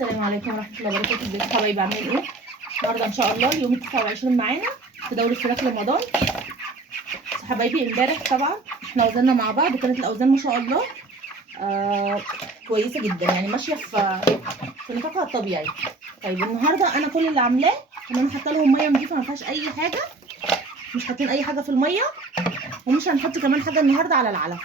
السلام عليكم ورحمه الله وبركاته. ازيكم يا حبايبي، عاملين ايه؟ النهارده ان شاء الله اليوم 29 معانا في دوره فراخ رمضان. حبايبي امبارح طبعا احنا وزننا مع بعض وكانت الاوزان ما شاء الله كويسه جدا، يعني ماشيه في نطاقها الطبيعي. طيب النهارده انا كل اللي عاملاه ان انا حاطه لهم ميه نضيفه ما فيهاش اي حاجه، مش حاطين اي حاجه في الميه، ومش هنحط كمان حاجه النهارده على العلف.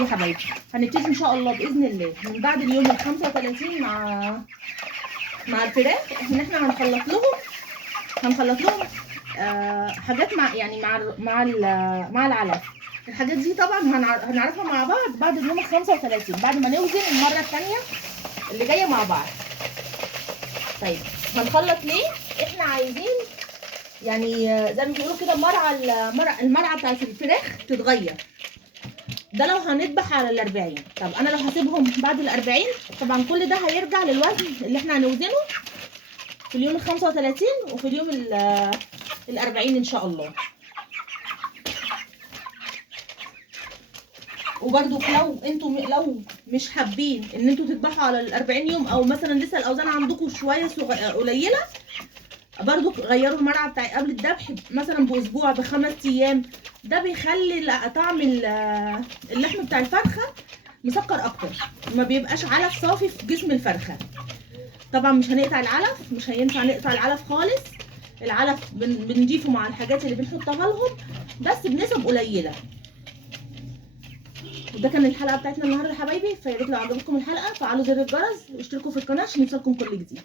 يا حبايبي هنبتدي ان شاء الله باذن الله من بعد اليوم ال 35 مع الفراخ ان احنا هنخلط لهم حاجات مع العلف. الحاجات دي طبعا هنعرفها مع بعض بعد اليوم ال 35 بعد ما نوزن المره الثانيه اللي جايه مع بعض. طيب هنخلط ليه؟ احنا عايزين يعني زي ما بيقولوا كده المرعى بتاعت الفراخ تتغير. ده لو هنذبح على ال40. طب انا لو هسيبهم بعد ال40 طبعا كل ده هيرجع للوزن اللي احنا هنوزنه في اليوم ال 35 وفي اليوم ال 40 ان شاء الله. وبرده لو مش حابين ان انتوا تذبحوا على ال40 يوم، او مثلا لسه الاوزان عندكم شويه قليله، برضو غيروا المرعى بتاعي قبل الذبح مثلا باسبوع ب5 ايام. ده بيخلي طعم اللحم بتاع الفرخه مسكر اكتر، ما بيبقاش علف صافي في جسم الفرخه. طبعا مش هنقطع العلف، مش هينفع نقطع العلف خالص. العلف بنضيفه مع الحاجات اللي بنحطها لهم بس بنسب قليله. وده كان الحلقه بتاعتنا النهارده يا حبايبي. فيا ريت لو عجبتكم الحلقه فعلوا زر الجرس واشتركوا في القناه عشان يوصلكم كل جديد.